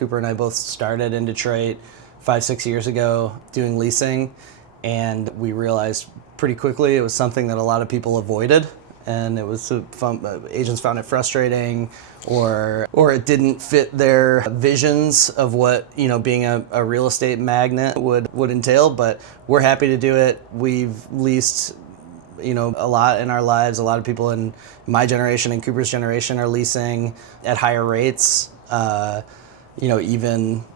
Cooper and I both started in Detroit 5-6 years ago doing leasing, and we realized pretty quickly it was something that a lot of people avoided, and it was agents found it frustrating, or it didn't fit their visions of what being a real estate magnate would entail. But we're happy to do it. We've leased a lot in our lives. A lot of people in my generation and Cooper's generation are leasing at higher rates.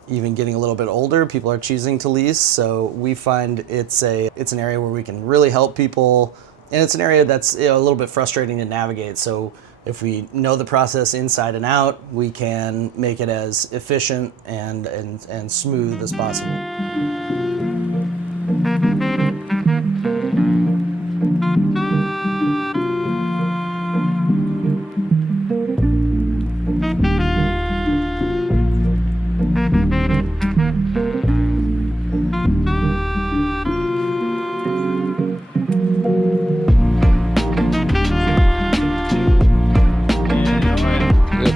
Even getting a little bit older, people are choosing to lease. So we find it's an area where we can really help people, and it's an area that's a little bit frustrating to navigate. So if we know the process inside and out, we can make it as efficient and smooth as possible.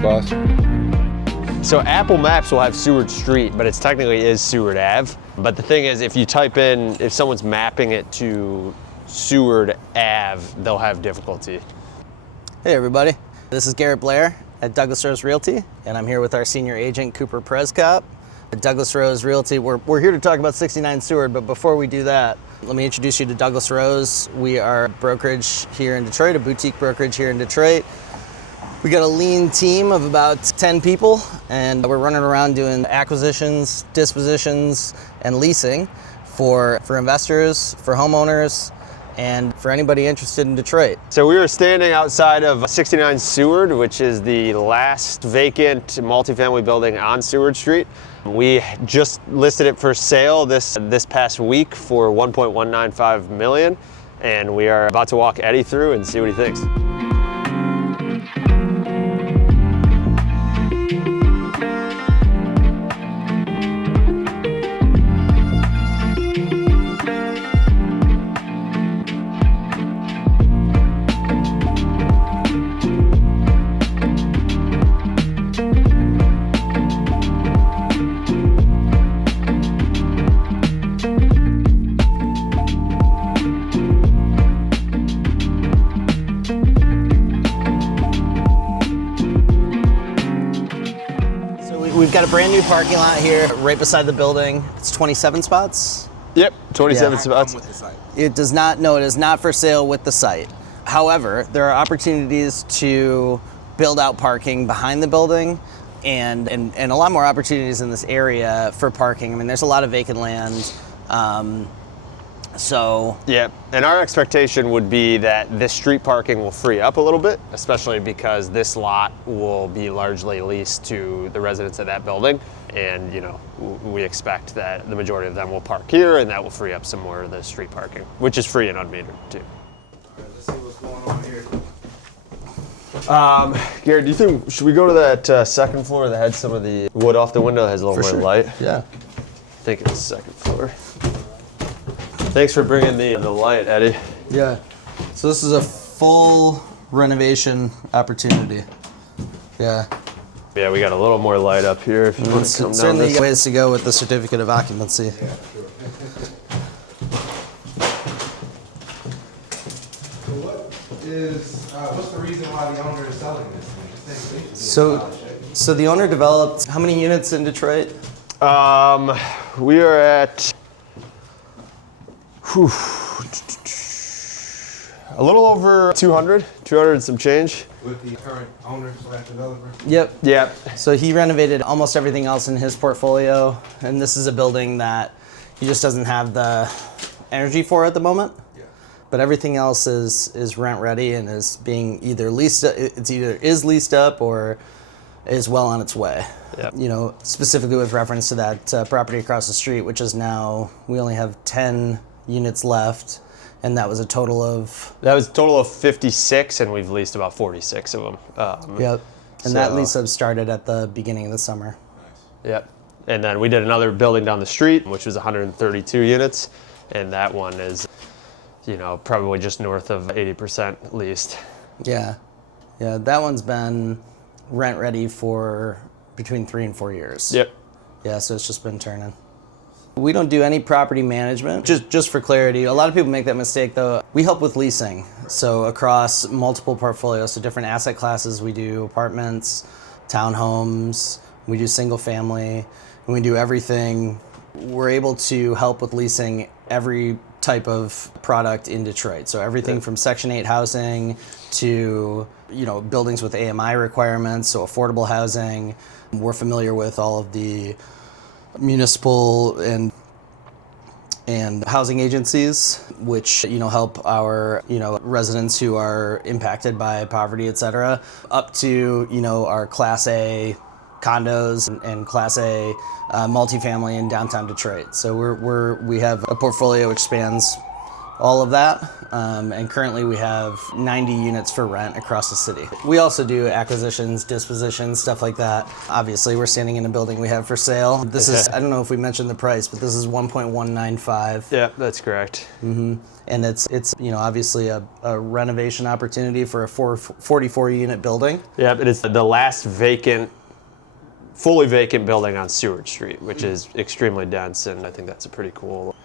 Boss. So Apple Maps will have Seward Street, but it's technically is Seward Ave. But the thing is, if you type in, if someone's mapping it to Seward Ave, they'll have difficulty. Hey everybody, this is Garrett Blair at Douglas Rose Realty, and I'm here with our senior agent, Cooper Przekop. At Douglas Rose Realty, we're here to talk about 69 Seward, but before we do that, let me introduce you to Douglas Rose. We are a brokerage here in Detroit, a boutique brokerage here in Detroit. We got a lean team of about 10 people, and we're running around doing acquisitions, dispositions, and leasing for investors, for homeowners, and for anybody interested in Detroit. So we were standing outside of 69 Seward, which is the last vacant multifamily building on Seward Street. We just listed it for sale this past week for $1.195 million, and we are about to walk Eddie through and see what he thinks. We've got a brand new parking lot here right beside the building. It's 27 spots. Yep, 27 spots. With the site. It is not for sale with the site. However, there are opportunities to build out parking behind the building and a lot more opportunities in this area for parking. I mean, there's a lot of vacant land. Yeah, and our expectation would be that this street parking will free up a little bit, especially because this lot will be largely leased to the residents of that building. And, we expect that the majority of them will park here, and that will free up some more of the street parking, which is free and unmetered too. All right, let's see what's going on here. Garrett, do you think, should we go to that second floor that had some of the wood off the window that has a little more light? Yeah. I think it's the second floor. Thanks for bringing the light, Eddie. Yeah. So this is a full renovation opportunity. Yeah. Yeah, we got a little more light up here if you want to come down Certainly this. ways to go with the certificate of occupancy. Yeah, sure. So what's the reason why the owner is selling this? So the owner developed how many units in Detroit? We are at a little over 200 and some change. With the current owner / developer? Yep. Yeah. So he renovated almost everything else in his portfolio, and this is a building that he just doesn't have the energy for at the moment. Yeah. But everything else is rent ready and is being either leased. It's either is leased up or is well on its way. Yep. Specifically with reference to that property across the street, which is now we only have 10 units left, and that was a total of 56, and we've leased about 46 of them. Yep. And that lease up started at the beginning of the summer. Nice. Yep. And then we did another building down the street, which was 132 units, and that one is, probably just north of 80% leased. Yeah. That one's been rent ready for between 3 and 4 years. Yep. Yeah, so it's just been turning. We don't do any property management. Just for clarity, a lot of people make that mistake though. We help with leasing. So across multiple portfolios, so different asset classes, we do apartments, townhomes, we do single family, and we do everything. We're able to help with leasing every type of product in Detroit. So everything from Section 8 housing to, buildings with AMI requirements, so affordable housing. We're familiar with all of the municipal and housing agencies, which help our residents who are impacted by poverty, et cetera, up to our Class A condos and Class A multifamily in downtown Detroit. So we have a portfolio which spans all of that, and currently we have 90 units for rent across the city. We also do acquisitions, dispositions, stuff like that. Obviously, we're standing in a building we have for sale. This is, I don't know if we mentioned the price, but this is 1.195. Yeah, that's correct. Mm-hmm. And it's obviously a renovation opportunity for a 44 unit building. Yeah, it is the last fully vacant building on Seward Street, which is extremely dense, and I think that's a pretty cool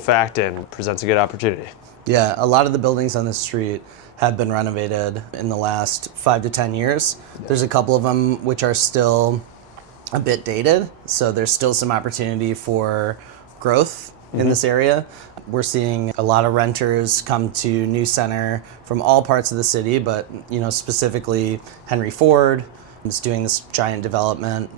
fact and presents a good opportunity. Yeah, a lot of the buildings on this street have been renovated in the last 5 to 10 years. There's a couple of them which are still a bit dated, so there's still some opportunity for growth in this area. We're seeing a lot of renters come to New Center from all parts of the city, but specifically Henry Ford is doing this giant development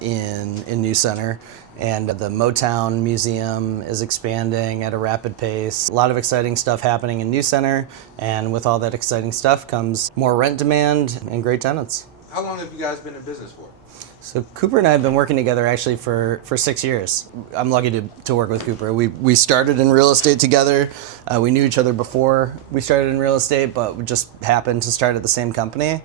in New Center. And the Motown Museum is expanding at a rapid pace. A lot of exciting stuff happening in New Center, and with all that exciting stuff comes more rent demand and great tenants. How long have you guys been in business for? So Cooper and I have been working together actually for 6 years. I'm lucky to work with Cooper. We started in real estate together. We knew each other before we started in real estate, but we just happened to start at the same company.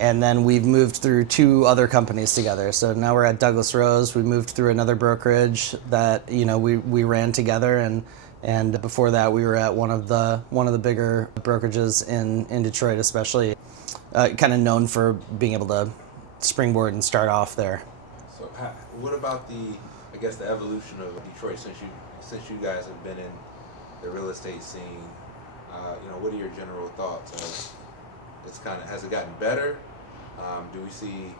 And then we've moved through 2 other companies together. So now we're at Douglas Rose. We moved through another brokerage that we ran together, and before that we were at one of the bigger brokerages in Detroit, especially kind of known for being able to springboard and start off there. So what about the evolution of Detroit since you guys have been in the real estate scene? What are your general thoughts? Has it gotten better? Do we see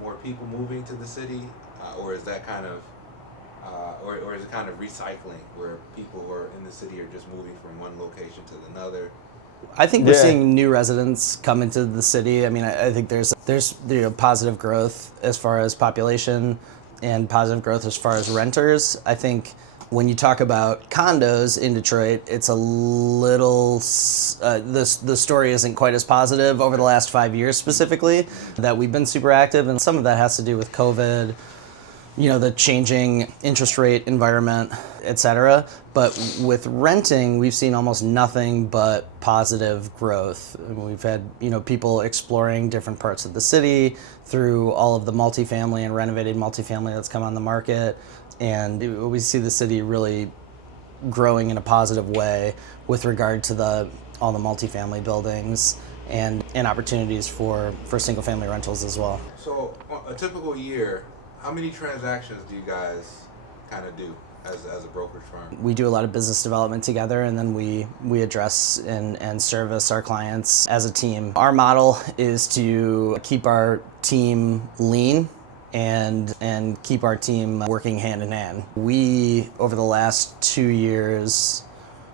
more people moving to the city, or is that or is it kind of recycling where people who are in the city are just moving from one location to another? I think we're seeing new residents come into the city. I mean, I think there's positive growth as far as population and positive growth as far as renters. I think when you talk about condos in Detroit, it's a little, the story isn't quite as positive over the last 5 years specifically, that we've been super active, and some of that has to do with COVID, the changing interest rate environment, et cetera. But with renting, we've seen almost nothing but positive growth. We've had, people exploring different parts of the city through all of the multifamily and renovated multifamily that's come on the market. And we see the city really growing in a positive way with regard to all the multifamily buildings and opportunities for single family rentals as well. So a typical year, how many transactions do you guys kind of do as a brokerage firm? We do a lot of business development together, and then we address and service our clients as a team. Our model is to keep our team lean and keep our team working hand in hand. We, over the last 2 years,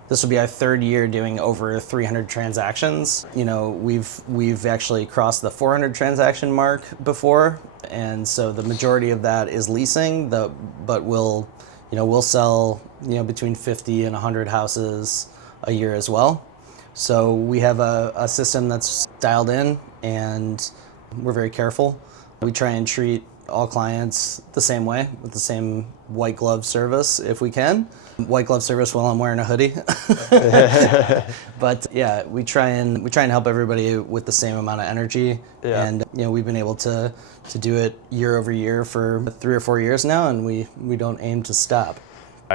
this will be our 3rd year doing over 300 transactions. We've actually crossed the 400 transaction mark before, and so the majority of that is leasing. But we'll sell between 50 and 100 houses a year as well. So we have a system that's dialed in, and we're very careful. We try and treat all clients the same way, with the same white glove service if we can. White glove service while I'm wearing a hoodie. But yeah, we try and help everybody with the same amount of energy. Yeah. And we've been able to do it year over year for 3 or 4 years now, and we don't aim to stop.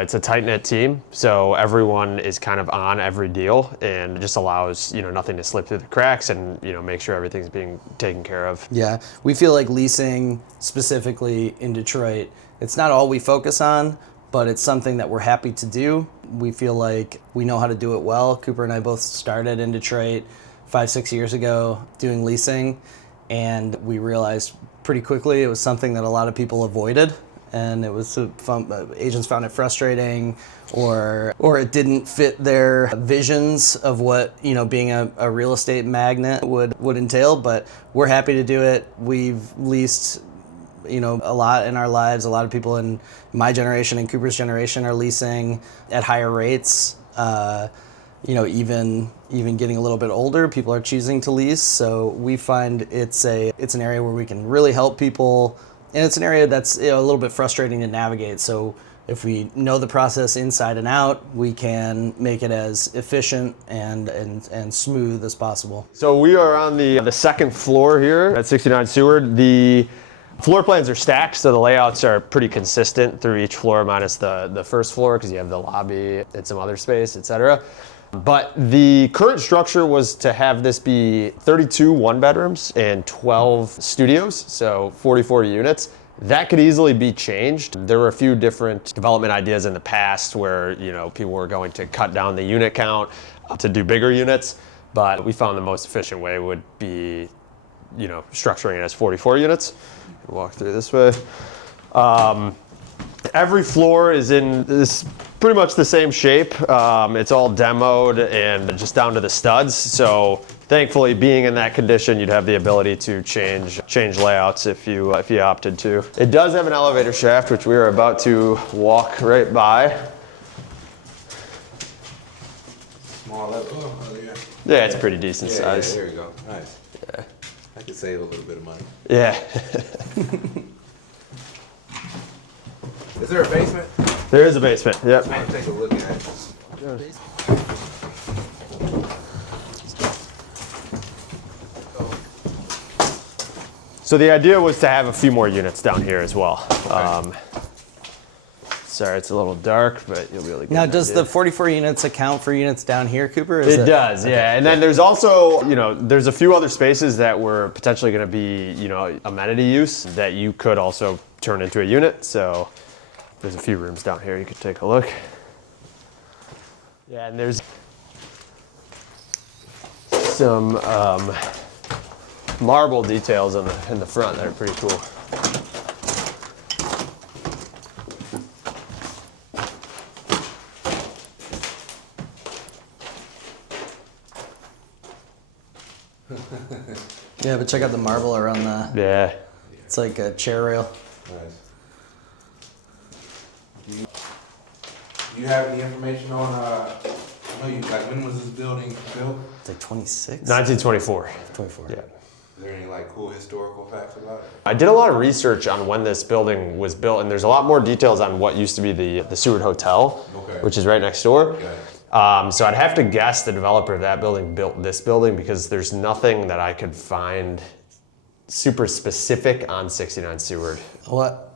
It's a tight-knit team, so everyone is kind of on every deal, and it just allows, nothing to slip through the cracks, and, make sure everything's being taken care of. Yeah, we feel like leasing specifically in Detroit, it's not all we focus on, but it's something that we're happy to do. We feel like we know how to do it well. Cooper and I both started in Detroit 5-6 years ago doing leasing, and we realized pretty quickly it was something that a lot of people avoided, and it was agents found it frustrating, or it didn't fit their visions of what being a real estate magnate would entail. But we're happy to do it. We've leased a lot in our lives. A lot of people in my generation and Cooper's generation are leasing at higher rates. Even getting a little bit older, people are choosing to lease. So we find it's an area where we can really help people, and it's an area that's a little bit frustrating to navigate. So if we know the process inside and out, we can make it as efficient and smooth as possible. So we are on the second floor here at 69 Seward. The floor plans are stacked, so the layouts are pretty consistent through each floor, minus the first floor, because you have the lobby and some other space, etc. But the current structure was to have this be 32 one-bedrooms and 12 studios, so 44 units. That could easily be changed. There were a few different development ideas in the past where people were going to cut down the unit count to do bigger units, but we found the most efficient way would be structuring it as 44 units. Walk through this way. Every floor is in this pretty much the same shape. It's all demoed and just down to the studs. So thankfully, being in that condition, you'd have the ability to change layouts if you opted to. It does have an elevator shaft, which we are about to walk right by. Small level. Oh, yeah. Yeah, it's pretty decent size. Yeah, there you go. Nice. Yeah. I could save a little bit of money. Yeah. Is there a basement? There is a basement. Yep. I want to take a look at it. So the idea was to have a few more units down here as well. Okay. Sorry, it's a little dark, but you'll be able to get Now, an does idea. the 44 units account for units down here, Cooper? It does, yeah. And then there's also, there's a few other spaces that were potentially going to be, amenity use that you could also turn into a unit. So there's a few rooms down here you could take a look. Yeah, and there's some marble details in the front that are pretty cool. Yeah, but check out the marble around the. Yeah. It's like a chair rail. Nice. Do you have any information on, when was this building built? It's like 26. 1924. 24. Yeah. Is there any cool historical facts about it? I did a lot of research on when this building was built, and there's a lot more details on what used to be the Seward Hotel, Okay. which is right next door. Okay. So I'd have to guess the developer of that building built this building, because there's nothing that I could find super specific on 69 Seward. Well,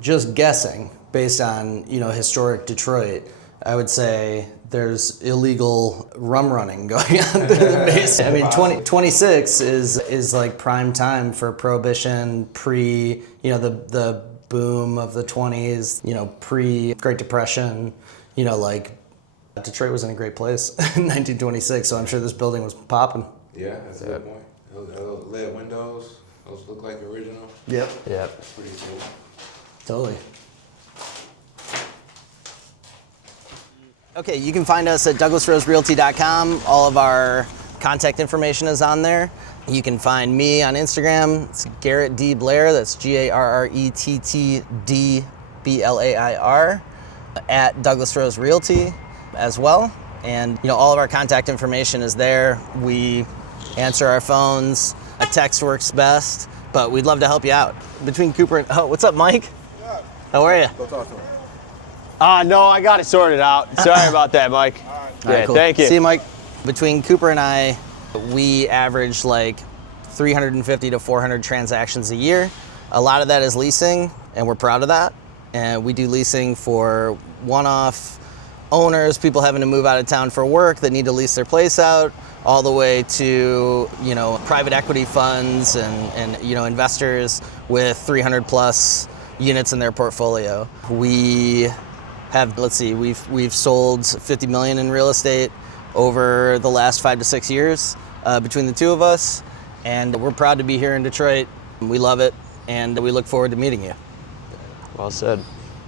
just guessing based on historic Detroit, I would say there's illegal rum running going on through the base. I mean, 26 is like prime time for prohibition, pre the boom of the 20s, pre Great Depression, Detroit was in a great place in 1926, so I'm sure this building was popping. Yeah, that's a good point. Those lead windows, those look like original. Yep. Yep. Pretty cool. Totally. Okay, you can find us at douglasroserealty.com. All of our contact information is on there. You can find me on Instagram. It's Garrett D. Blair. That's GarrettDBlair at Douglas Rose Realty as well. And all of our contact information is there. We answer our phones. A text works best, but we'd love to help you out. Between Cooper and what's up, Mike? Yeah. How are you? Go talk to him. No, I got it sorted out. Sorry about that, Mike. All right. Yeah, All right, cool. thank you. See you, Mike. Between Cooper and I, we average 350 to 400 transactions a year. A lot of that is leasing, and we're proud of that. and we do leasing for one-off owners, people having to move out of town for work that need to lease their place out, all the way to, private equity funds and investors with 300 plus units in their portfolio. We have, we've sold 50 million in real estate over the last 5 to 6 years between the two of us, and we're proud to be here in Detroit. We love it, and we look forward to meeting you. Well said.